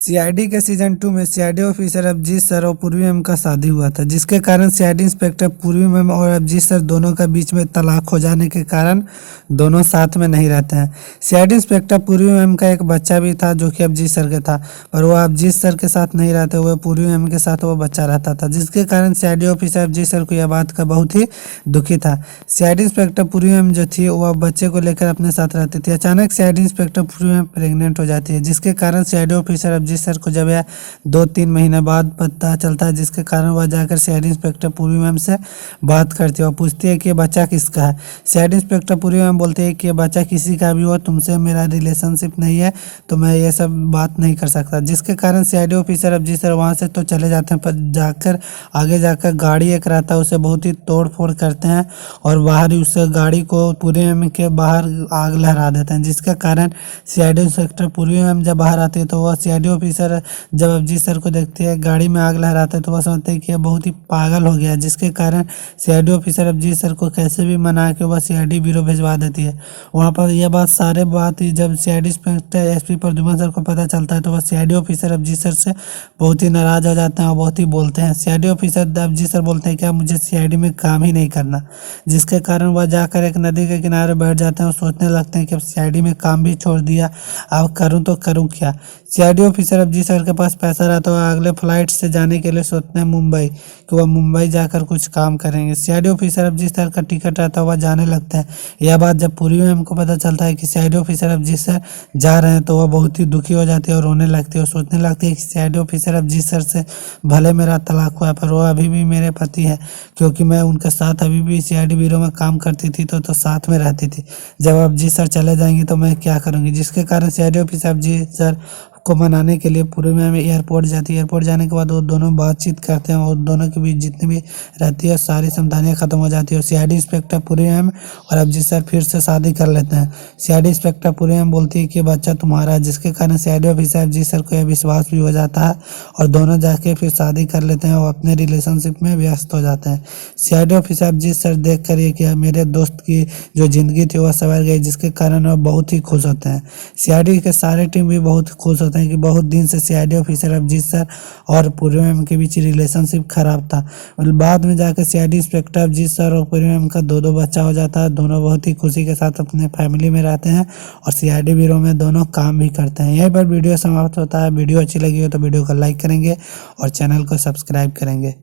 CID के season 2 में CID officer Abhijit sir और पूर्वी मैम का शादी हुआ था, जिसके कारण सीआईडी इंस्पेक्टर पूर्वी मैम और अभिजीत सर दोनों का बीच में तलाक हो जाने के कारण दोनों साथ में नहीं रहते हैं। सीआईडी इंस्पेक्टर पूर्वी मैम का एक बच्चा भी था जो कि अभिजीत सर का था, पर वो अभिजीत सर के साथ नहीं रहते हुए पूर्वी मैम के साथ वो बच्चा रहता था, जिसके कारण सीआईडी ऑफिसर अभिजीत सर को यह बात का बहुत ही दुखी था। सीआईडी इंस्पेक्टर पूर्वी मैम जो थी वह बच्चे को लेकर अपने साथ रहती थी। अचानक सीआईडी इंस्पेक्टर पूर्वी मैम प्रेग्नेंट हो जाती है, जिसके कारण सीआईडी ऑफिसर अभिजीत सर को जब यह 2-3 महीने बाद पता चलता है, जिसके कारण वह जाकर सीआईडी इंस्पेक्टर पूर्वी मैम से बात करती है और पूछती है कि ये बच्चा किसका है। सीआईडी इंस्पेक्टर पूर्वी मैम बोलती है कि ये बच्चा किसी का भी हो, तुमसे मेरा रिलेशनशिप नहीं है, तो मैं ये सब बात नहीं कर सकता। जिसके कारण सीआईडी ऑफिसर अभिजीत सर वहाँ से तो चले जाते हैं, पर जाकर आगे जाकर गाड़ी एक रहता है उसे बहुत ही तोड़ फोड़ करते हैं और बाहर ही उस गाड़ी को पूर्वी मैम के बाहर आग लहरा देते हैं। जिसके कारण सीआईडी इंस्पेक्टर पूर्वी मैम जब बाहर आती है तो वह सीआईडी ऑफिसर जब अभिजीत सर को देखती है गाड़ी में आग लहराते हैं तो वह समझते हैं कि यह बहुत ही पागल हो गया है। जिसके कारण सीआईडी ऑफिसर अभिजीत सर को कैसे भी मना के वह सीआईडी ब्यूरो भिजवा देती है। वहाँ पर यह बात सारे बात जब CID inspector SP Pradyuman sir को पता चलता है तो वह सीआईडी ऑफिसर अभिजीत सर से बहुत ही नाराज हो जाते हैं और बहुत ही बोलते हैं। सीआईडी ऑफिसर अभिजीत सर बोलते हैं कि अब मुझे सीआईडी में काम ही नहीं करना, जिसके कारण वह जाकर एक नदी के किनारे बैठ जाते हैं और सोचने लगते हैं कि अब सीआईडी में काम भी छोड़ दिया, अब करूँ तो करूँ क्या। सीआईडी ऑफिसर अभिजीत सर के पास पैसा रहता है, अगले फ्लाइट से जाने के लिए सोचते हैं मुंबई, कि वह मुंबई जाकर कुछ काम करेंगे। सीआईडी ऑफिसर अभिजीत सर का टिकट रहता है, वह जाने लगते हैं। यह बात जब पूर्वी मैम को पता चलता है कि सीआईडी ऑफिसर अभिजीत सर जा रहे हैं तो वह बहुत ही दुखी हो जाती है और रोने लगती है और सोचने लगती है कि सीआईडी ऑफिसर अभिजीत सर से भले मेरा तलाक हुआ है पर वो अभी भी मेरे पति है, क्योंकि मैं उनके साथ अभी भी सीआईडी ब्यूरो में काम करती थी तो साथ में रहती थी। जब अभिजीत सर चले जाएंगे तो मैं क्या करूँगी। जिसके कारण सीआईडी ऑफिसर अभिजीत सर को मनाने के लिए पूर्वी मैम एयरपोर्ट जाती है। एयरपोर्ट जाने के बाद वो दोनों बातचीत करते हैं और दोनों के बीच जितनी भी रहती है सारी समझानियाँ खत्म हो जाती है और सीआईडी इंस्पेक्टर पूर्वी मैम और अभिजीत सर फिर से शादी कर लेते हैं। सीआईडी इंस्पेक्टर पूर्वी मैम बोलती है कि बच्चा तुम्हारा है, जिसके कारण सीआईडी ऑफिसर अभिजीत सर को यह विश्वास भी हो जाता है और दोनों जाके फिर शादी कर लेते हैं और अपने रिलेशनशिप में व्यस्त हो जाते हैं। सीआईडी ऑफिसर अभिजीत सर देख कर ये कि मेरे दोस्त की जो ज़िंदगी थी वह संवर गई, जिसके कारण वह बहुत ही खुश होते हैं। सीआईडी के सारे टीम भी बहुत खुश होते हैं कि बहुत दिन से सीआईडी ऑफिसर अभिजीत सर और पूर्वी मैम के बीच रिलेशनशिप खराब था। बाद में जाकर सीआईडी इंस्पेक्टर अभिजीत सर और पूर्वी मैम का 2-2 बच्चा हो जाता है। दोनों बहुत ही खुशी के साथ अपने फैमिली में रहते हैं और सीआईडी ब्यूरो में दोनों काम भी करते हैं। यहीं पर वीडियो समाप्त होता है। वीडियो अच्छी लगी हो तो वीडियो को लाइक करेंगे और चैनल को सब्सक्राइब करेंगे।